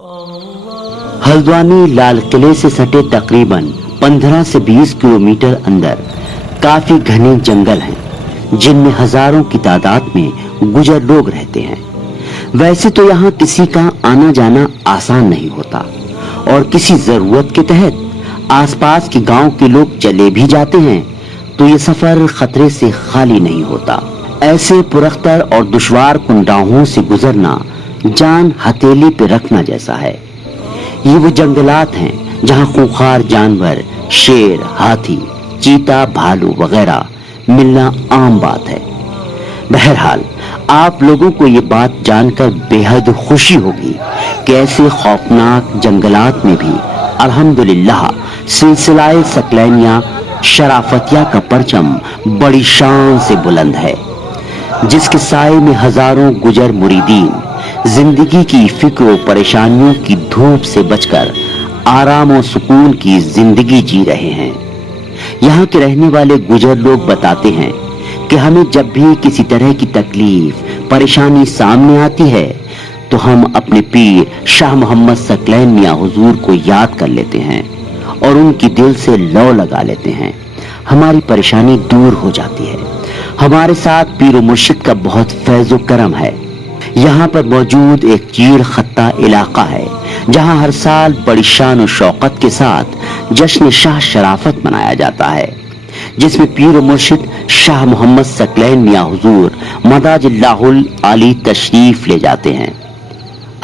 हल्द्वानी लाल किले से सटे तकरीबन 15 से 20 किलोमीटर अंदर काफी घने जंगल हैं, जिनमें हजारों की तादाद में गुजर लोग रहते हैं। वैसे तो यहाँ किसी का आना जाना आसान नहीं होता और किसी जरूरत के तहत आसपास के गांव के लोग चले भी जाते हैं तो ये सफर खतरे से खाली नहीं होता। ऐसे पुरख्तर और दुश्वार कुंडाहों से गुजरना जान हथेली पे रखना जैसा है। ये वो जंगलात हैं जहाँ खूंखार जानवर, शेर, हाथी, चीता, भालू वगैरह मिलना आम बात है। बहरहाल आप लोगों को ये बात जानकर बेहद खुशी होगी कि ऐसे खौफनाक जंगलात में भी अल्हम्दुलिल्लाह सिलसिलाए सकलैनिया शराफतिया का परचम बड़ी शान से बुलंद है, जिसके साए में हजारों गुजर मुरीदीन जिंदगी की फिक्र और परेशानियों की धूप से बचकर आराम और सुकून की जिंदगी जी रहे हैं। यहाँ के रहने वाले गुजर लोग बताते हैं कि हमें जब भी किसी तरह की तकलीफ, परेशानी सामने आती है तो हम अपने पीर शाह मोहम्मद सकलैन मियां हुजूर को याद कर लेते हैं और उनकी दिल से लौ लगा लेते हैं। हमारी परेशानी दूर हो जाती है। हमारे साथ पीर और मुर्शिद का बहुत फैज़ो करम है। यहाँ पर मौजूद एक चीड़ खत्ता इलाका है जहाँ हर साल बड़ी शान और शौकत के साथ जश्न शाह शराफत मनाया जाता है, जिसमें पीर और मुर्शिद शाह मोहम्मद सकलैन मियां हुजूर मदाजिल्लाहुल आली तशरीफ ले जाते हैं।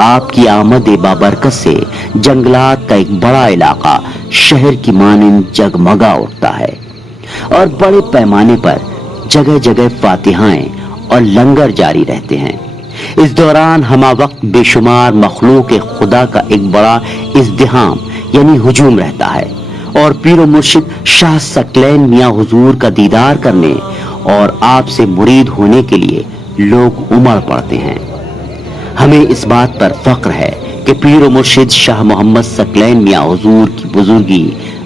आपकी आमद बाबरकत से जंगलात का एक बड़ा इलाका शहर की मानिंद जगमगा उठता है और बड़े पैमाने पर जगह जगह फातिहाएं और लंगर जारी रहते हैं। इस दौरान हमा वक्त बेशुमार मखलूक खुदा का एक बड़ा इज़्दिहाम यानी हुजूम रहता है और पीर और मुर्शिद शाह सकलैन मियां हुजूर का दीदार करने और आपसे मुरीद होने के लिए लोग उमड़ पड़ते हैं। हमें इस बात पर फख्र है कि पीर और मुर्शिद शाह मोहम्मद सकलैन मियां हुजूर की बुजुर्गी,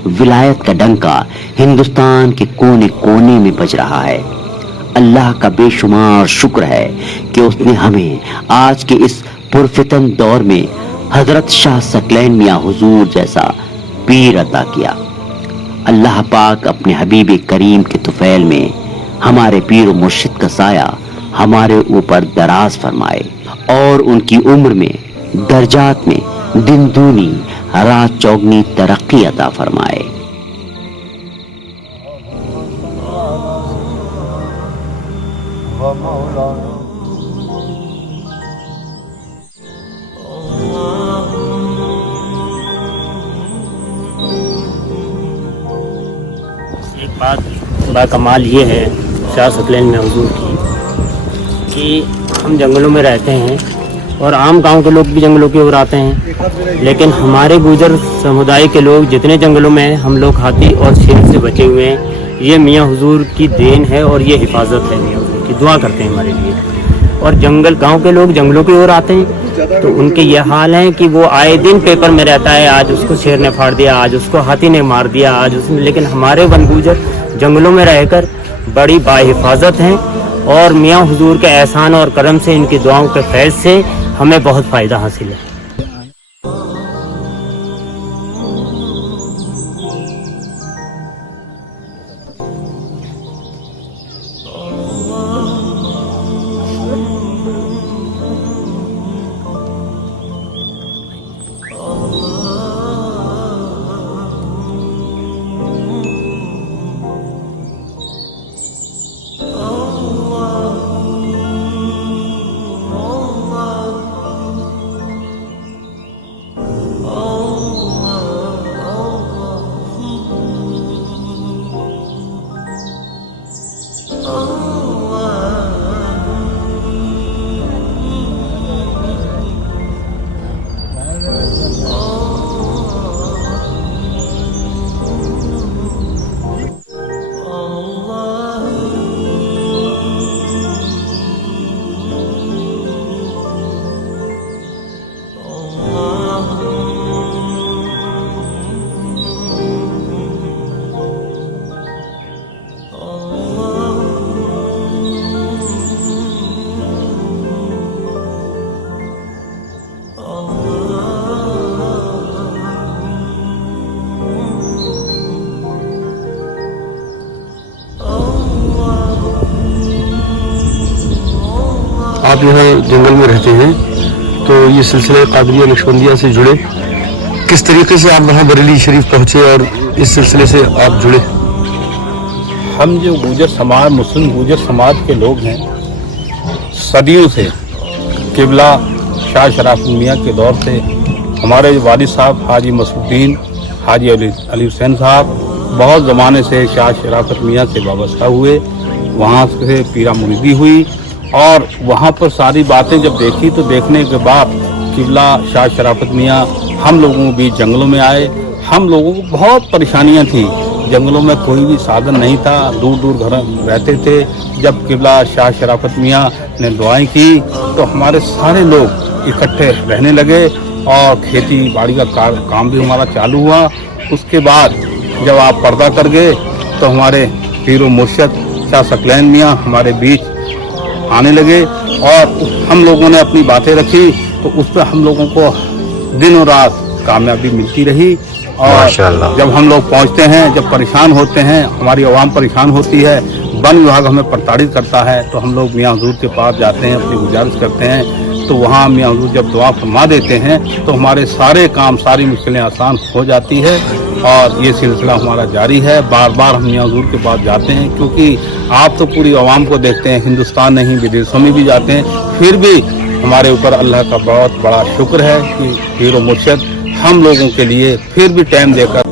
विलायत का डंका हिंदुस्तान के कोने कोने में बज रहा है। अल्लाह का बेशुमार शुक्र है कि उसने हमें आज के इस पुरफितन दौर में हजरत शाह सकलैन मियां हुजूर जैसा पीर अता किया। अल्लाह पाक अपने हबीब करीम के तुफैल में हमारे पीर और मुर्शिद का साया हमारे ऊपर दराज फरमाए और उनकी उम्र में, दर्जात में दिन दूनी रात चौगनी तरक्की अता फरमाए। एक बात बाकमाल ये है शाह सकलैन मियां हुजूर की कि हम जंगलों में रहते हैं और आम गांव के लोग भी जंगलों की ओर आते हैं, लेकिन हमारे गुजर समुदाय के लोग जितने जंगलों में हैं, हम लोग हाथी और शेर से बचे हुए हैं। ये मियां हुजूर की देन है और ये हिफाजत है। मियां हुजूर की दुआ करते हैं हमारे लिए। और जंगल गांव के लोग जंगलों की ओर आते हैं तो उनके ये हाल है कि वो आए दिन पेपर में रहता है, आज उसको शेर ने फाड़ दिया, आज उसको हाथी ने मार दिया, आज उसने। लेकिन हमारे वन गुजर जंगलों में रहकर बड़ी बाहिफाजत हैं और मियां हुजूर के एहसान और करम से, इनकी दुआओं के फैज़ से हमें बहुत फ़ायदा हासिल है। आप यहाँ जंगल में रहते हैं, तो ये सिलसिला कादरिया नक्शबंदिया से जुड़े, किस तरीके से आप वहाँ बरेली शरीफ पहुँचे और इस सिलसिले से आप जुड़े? हम जो गुजर समाज, मुस्लिम गुजर समाज के लोग हैं, सदियों से किबला शाह शराफत मियाँ के दौर से हमारे वालिद साहब हाजी मसउद्दीन हाजी अली हुसैन साहब बहुत ज़माने से शाह शराफत मियाँ से वाबस्ता हुए, वहाँ से पीरा मुरीदी हुई और वहाँ पर सारी बातें जब देखी तो देखने के बाद किबला शाह शराफत मियाँ हम लोगों के बीच जंगलों में आए। हम लोगों को बहुत परेशानियाँ थी, जंगलों में कोई भी साधन नहीं था, दूर दूर घर रहते थे। जब किबला शाह शराफत मियाँ ने दुआएं की तो हमारे सारे लोग इकट्ठे रहने लगे और खेती बाड़ी का काम भी हमारा चालू हुआ। उसके बाद जब आप पर्दा कर गए तो हमारे पीर मुर्शद शाह सकलैन मियाँ हमारे बीच आने लगे और हम लोगों ने अपनी बातें रखी तो उस पर हम लोगों को दिन और रात कामयाबी मिलती रही। और जब हम लोग पहुंचते हैं, जब परेशान होते हैं, हमारी आवाम परेशान होती है, वन विभाग हमें प्रताड़ित करता है, तो हम लोग मियाँ हुजूर के पास जाते हैं, अपनी गुजारिश करते हैं, तो वहाँ मियाँ हुजूर जब दुआ फरमा देते हैं तो हमारे सारे काम, सारी मुश्किलें आसान हो जाती है। और ये सिलसिला हमारा जारी है। बार बार हम मियाँ हुजूर के पास जाते हैं, क्योंकि आप तो पूरी आवाम को देखते हैं, हिंदुस्तान नहीं विदेशों में भी जाते हैं, फिर भी हमारे ऊपर अल्लाह का बहुत बड़ा शुक्र है कि पीर व मुर्शद हम लोगों के लिए फिर भी टाइम देकर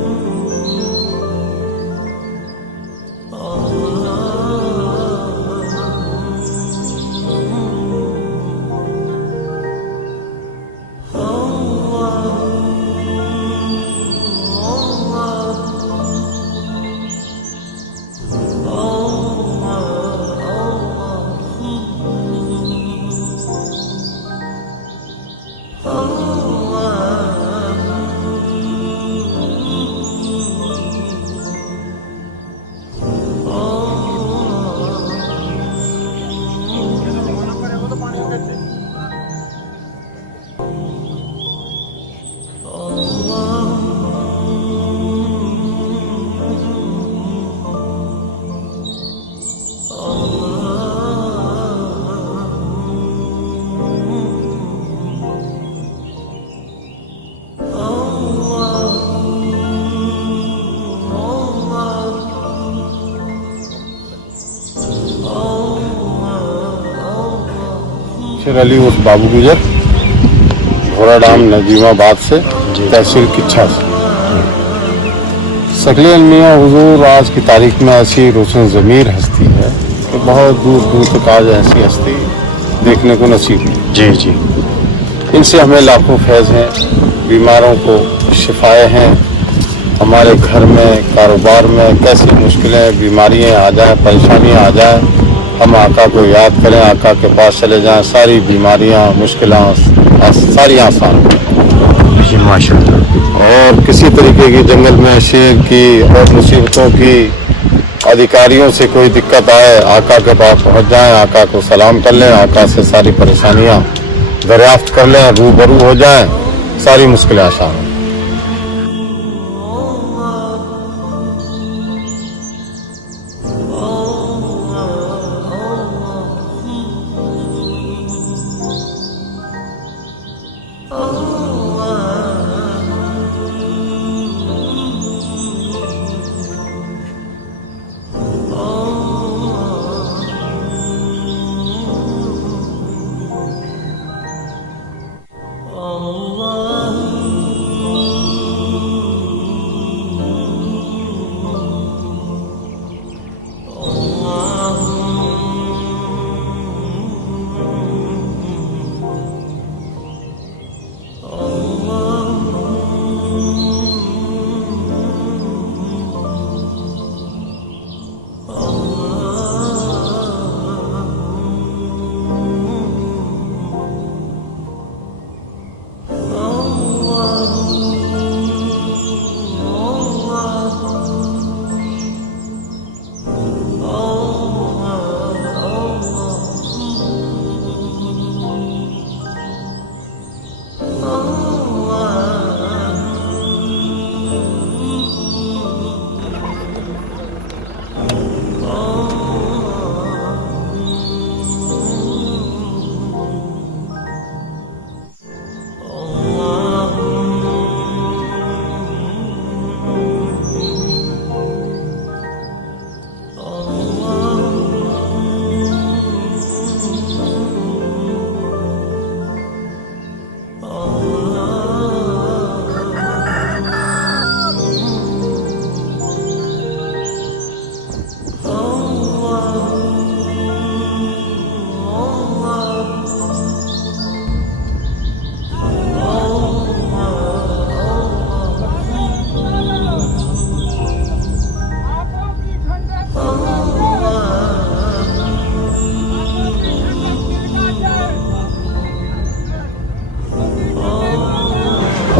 शेर अली उस बाबू गुजर, घोड़ाडाम नजीमाबाद से, तहसील किच्छा से। सकलैन मियाँ हुजूर आज की तारीख में ऐसी रोशन ज़मीर हस्ती है कि बहुत दूर दूर तक आज ऐसी हस्ती देखने को नसीब हुई। जी जी। इनसे हमें लाखों फैज़ हैं, बीमारों को शिफाएँ हैं। हमारे घर में, कारोबार में कैसी मुश्किलें, बीमारियाँ आ जाएँ, परेशानियाँ आ जाएँ, हम आका को याद करें, आका के पास चले जाएं, सारी बीमारियां, मुश्किलें सारी आसान हो जी माशाल्लाह। और किसी तरीके की जंगल में शेर की और मुसीबतों की अधिकारियों से कोई दिक्कत आए, आका के पास पहुंच जाएं, आका को सलाम कर लें, आका से सारी परेशानियां दरियाफ्त कर लें, रूबरू हो जाएं, सारी मुश्किलें आसान हो।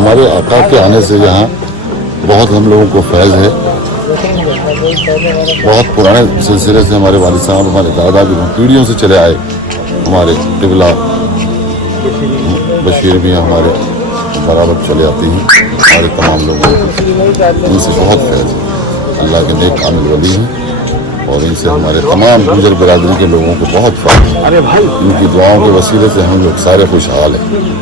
हमारे आका के आने से यहाँ बहुत हम लोगों को फैज़ है। बहुत पुराने सिलसिले से हमारे वालिद साहब, हमारे दादा भी पीढ़ियों से चले आए। हमारे क़िबला बशीर भी हमारे बराबर चले आते हैं। हमारे तमाम लोगों को इनसे बहुत फैज़ है। अल्लाह के नेक कामिल वली हैं और इनसे हमारे तमाम गुजर बिरादरी के लोगों को बहुत फ़ायदा है। इनकी दुआओं के वसीले से हम लोग सारे खुशहाल हैं।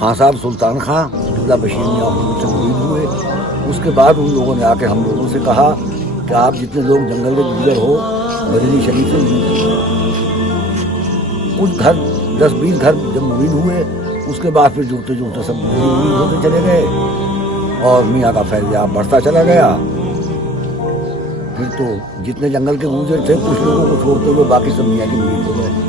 खां साहब सुल्तान खां क़िबला बशीर मियाँ से मुरीद हुए। उसके बाद उन लोगों ने आके हम लोगों से कहा कि आप जितने लोग जंगल के गुजर हो बरेली शरीफ से कुछ घर 10-20 घर जब मुरीद हुए, उसके बाद फिर जुड़ते जुड़ते सब मुरीद होते चले गए और मियाँ का फैज़ बढ़ता चला गया। फिर तो जितने जंगल के गुजर थे कुछ लोगों को छोड़ते हुए बाकी सब मियाँ की मुरीद हो गए।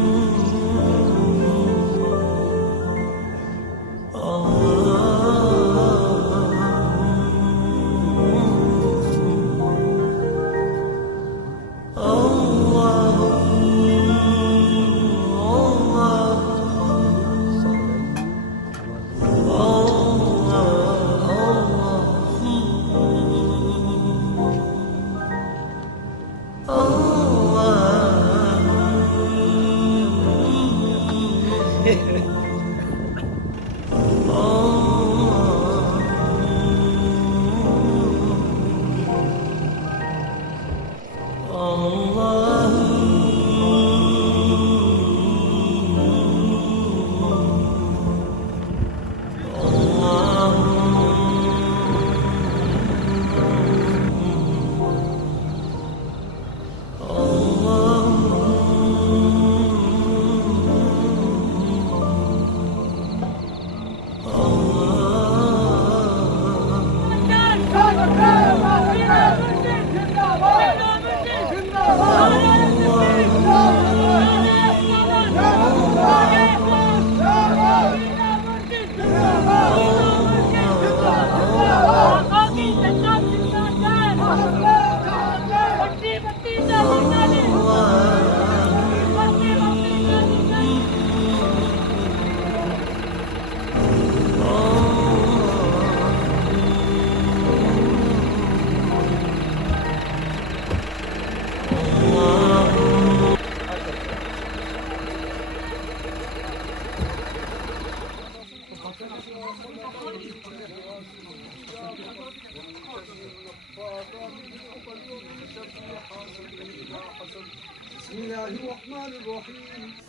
बिस्मिल्लाहिर्रहमानिर्रहीम।